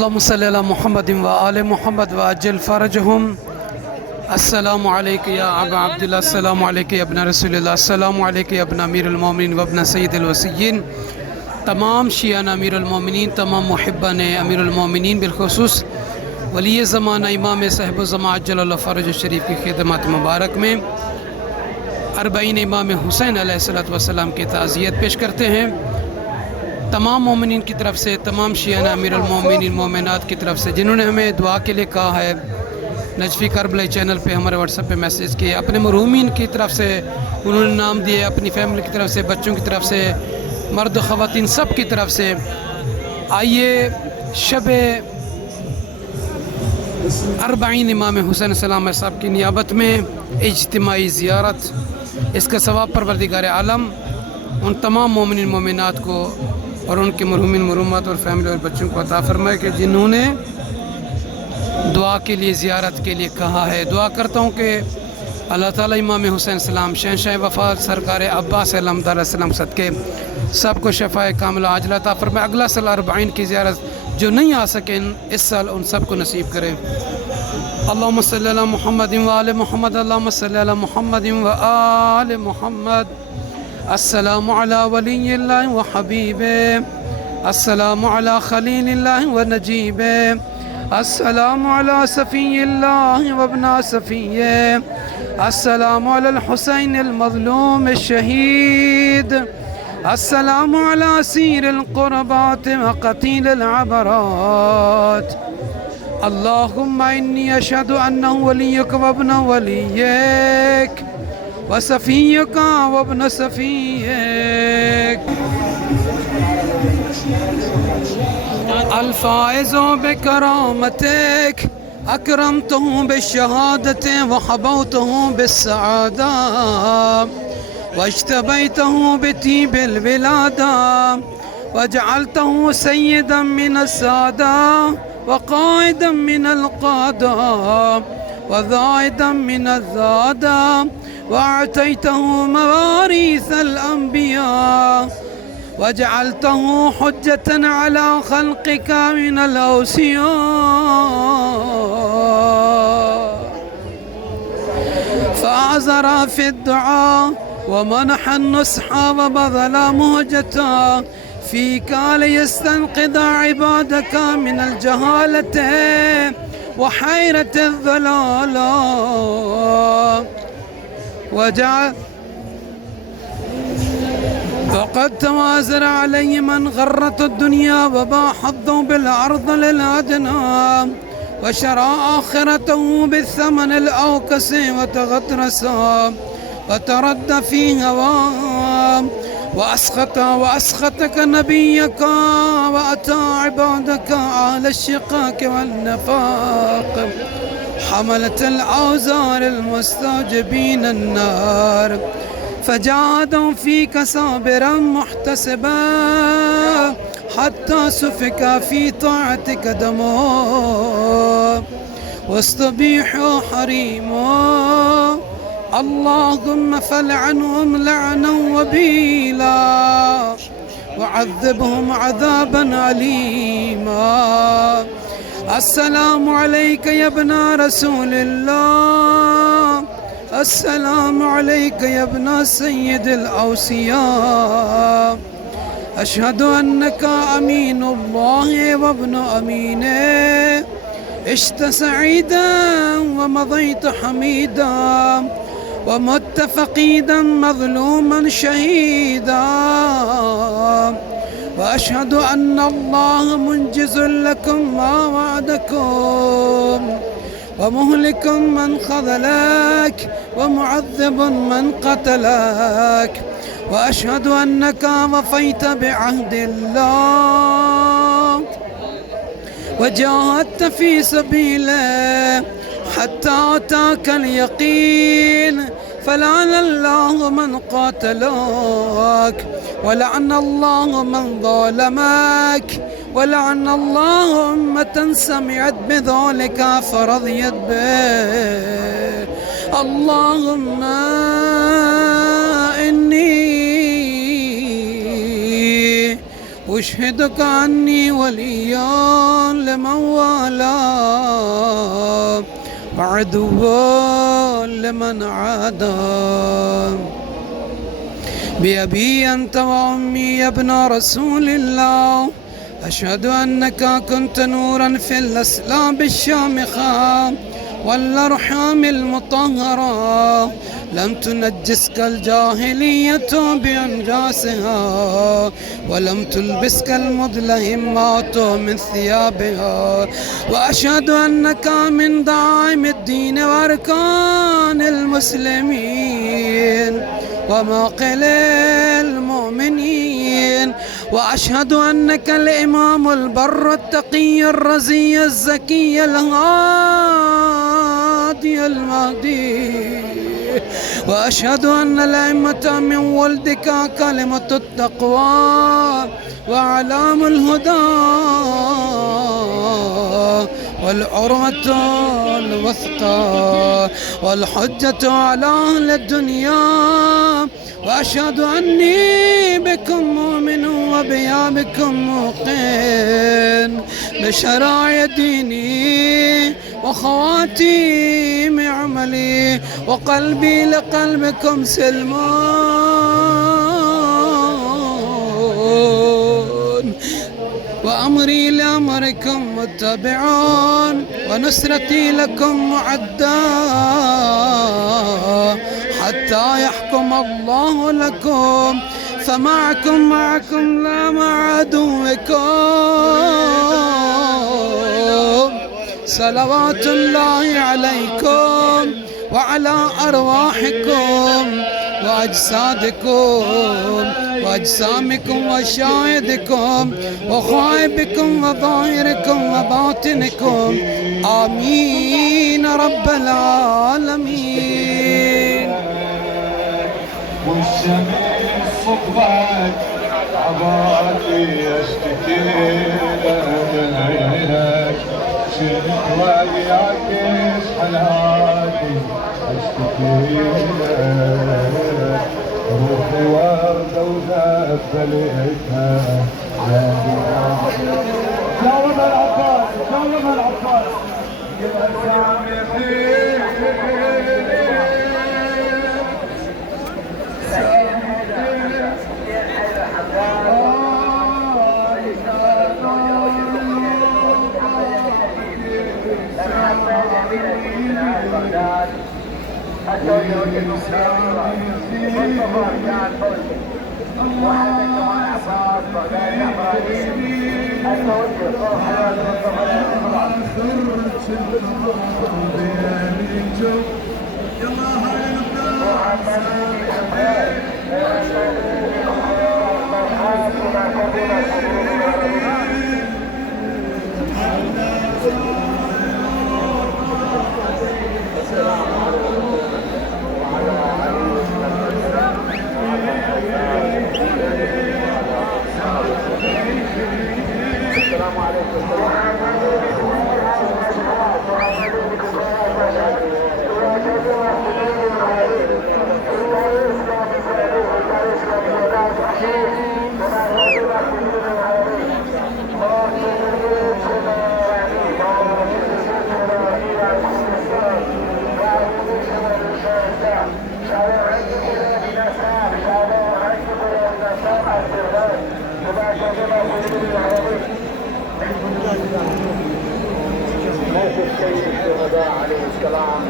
अल्लाहुम्मा सल्ली अला मुहम्मद व आले मुहम्मद व अज्जिल फरजहुम। अस्सलामु अलैका या अबा अब्दुल्लाह, अस्सलामु अलैका या इब्न रसूलिल्लाह, अस्सलामु अलैका या इब्न अमीरुल मोमिनीन व इब्न सय्यिदिल वसिय्यीन। तमाम शियान अमीरुल मोमिनीन, तमाम मुहिब्बान अमीरुल मोमिनीन, बिलखुसूस वली ज़माना इमाम साहिब ज़मा अज्जलल्लाहु फ़रजहु शरीफ की खिदमत मुबारक में अरबईन इमाम हुसैन अलैहिस्सलातु वस्सलाम की ताज़ियत पेश करते हैं। तमाम मोमिनीन की तरफ से, तमाम शियान अमीरुल मोमिनीन मोमिनात की तरफ से जिन्होंने हमें दुआ के लिए कहा है, नजफ़ी करबला चैनल पे हमारे व्हाट्सएप पे मैसेज किए, अपने मरहूमीन की तरफ से उन्होंने नाम दिए, अपनी फैमिली की तरफ से, बच्चों की तरफ से, मर्द ख़वातीन सब की तरफ से। आइए शब अरबईन इमाम हुसैन सलाम साहब की नियाबत में इज्तिमाई ज़ियारत, इसका सवाब परवरदिगार आलम उन तमाम मोमिनीन मोमिनात को और उनके मरहूमीन मरहूमात और फैमिली और बच्चों को अता फरमाए कि जिन्होंने दुआ के लिए, ज़ियारत के लिए कहा है। दुआ करता हूँ कि अल्लाह ताला इमाम हुसैन सलाम शहंशाह वफ़ा सरकार अब्बास अलहमदुलिल्लाह सलाम सदके सबको शफ़ाए कामिला आजिला अता फरमाए। अगला साल अरबईन की ज़ियारत जो नहीं आ सके इस साल उन सबको नसीब करें। अल्लाहुम्मा सल्ली अला मुहम्मद व आले मुहम्मद, अल्लाहुम्मा सल्ली अला मुहम्मद व आले मुहम्मद। अस्सलामु अला वलिय्यिल्लाहि व हबीबिही, अस्सलामु अला खलीलिल्लाहि व नजीबिही, अस्सलामु अला सफ़िय्यिल्लाहि व इब्न सफ़िय्यिही, अस्सलामु अलल हुसैनिल मज़लूम अश-शहीद, अस्सलामु अला असीरिल क़ुरबात व क़तीलिल अबरात। अल्लाहुम्मा इन्नी अशहदु अन्नहु वलियुक व इब्न वलिय्यिक व सफ़ियुका व इब्न सफ़िय्यिक। अल-फ़ाइज़ु बिकरामतिक अकरमतहु बिश्शहादति व हबौतहु बिस्सआदा वज्तबैतहु बितीबिल विलादा वजअलतहु सय्यदन मिनस्सादा व क़ाइदन मिनल क़ादा व ज़ाइदन मिनज़्ज़ादा वअतैतहु मवारीसल अंबिया वजअलतहु हुज्जतन अला खल्क़िका मिनल औसिया। फ़अज़रा फ़िद्दुआ वमनह अन्नुस्हा वबज़ल मुहजता फ़ीका लियस्तनक़िज़ इबादका मिनल जहालति व हैरतिज़ ज़लाला वक़द तवाज़र अलैहि मन ग़र्रतु दुनिया व बाह हद्दु बिल अर्ज़ लिल अदना व शरा आख़िरतहु बिस्समनिल औकस व तग़तरसा व तरद्द फ़ी हवा व अस्ख़तक नबिय्यका व अता इबादका अहल शिक़ाक़ वन निफ़ाक़ हमलतल औज़ारिल मुस्तौजिबीन अन्नार फ़जाहदू फ़ीका साबिरन मुहतसिबा हत्ता सुफ़िका फ़ी ताअतिका दमुहु वस्तबीहु हरीमुहु। अल्लाहुम्मा फ़लअनहुम लअनन वबीला वअज़्ज़िबहुम अज़ाबन अलीमा। अस्सलामु अलैका या इब्ना रसूलिल्लाह, अस्सलामु अलैका या इब्न सय्यिदिल औसिया, अशहदु अन्नका अमीनुल्लाहि व इब्नु अमीनिही, इश्त सईदन व मज़ैत हमीदन व मुत्त फ़क़ीदन मज़लूमन शहीदा व अशहदु अन्ना अल्लाह मुंजिज़ुल लकुम मा वअदकुम व मुहलिकुम मन ख़ज़लक व मुअज़्ज़िबुन मन क़तलक व अशहदु अन्नका वफ़ैत बिअहदिल्लाह व जाहदत फ़ी सबीलिही हत्ता अताकल यक़ीन। फलअन अल्लाहु मन क़ातलक व लअन अल्लाहु मन ज़ालमक व लअन अल्लाहु उम्मतन समिअत बिज़ालिका फ़रज़ियत बिही। अल्लाहुम्मा इन्नी أشهدك أني ولي لمن والاه وعدو لمن عاداه بأبي أنت وأمي يا ابن رسول الله أشهد أنك كنت نورا في الأسلاب الشامخة والأرحام المطهرة لم تنجسك الجاهلية بأنجاسها ولم تلبسك المدلهمات من ثيابها وأشهد أنك من دعائم الدين وأركان المسلمين ومعقل المؤمنين وأشهد أنك الإمام البر التقي الرزي الزكي الهادي المهدي وأشهد أن الأئمة من ولدك كلمة التقوى وأعلام الهدى والعروة الوثقى والحجة على أهل الدنيا وأشهد أني بكم مؤمن وبيابكم موقن بشرائع ديني وخواتيم عملي وقلبي لقلبكم سلمان وأمري لأمركم متبعون ونصرتي لكم معدى حتى يحكم الله لكم فمعكم لا مع عدوكم صلوات الله عليكم وعلى أرواحكم وأجسادكم وأجسامكم وشاهدكم وخائبكم وظاهركم وباطنكم آمين رب العالمين. والشمس صبحت عبالي اشتكي لك شلت وياك حلاتي اشتكي لك روحي وردة وذبلتها يا ولد العباس يا ولد العباس يا موقف سيد الشهداء عليه السلام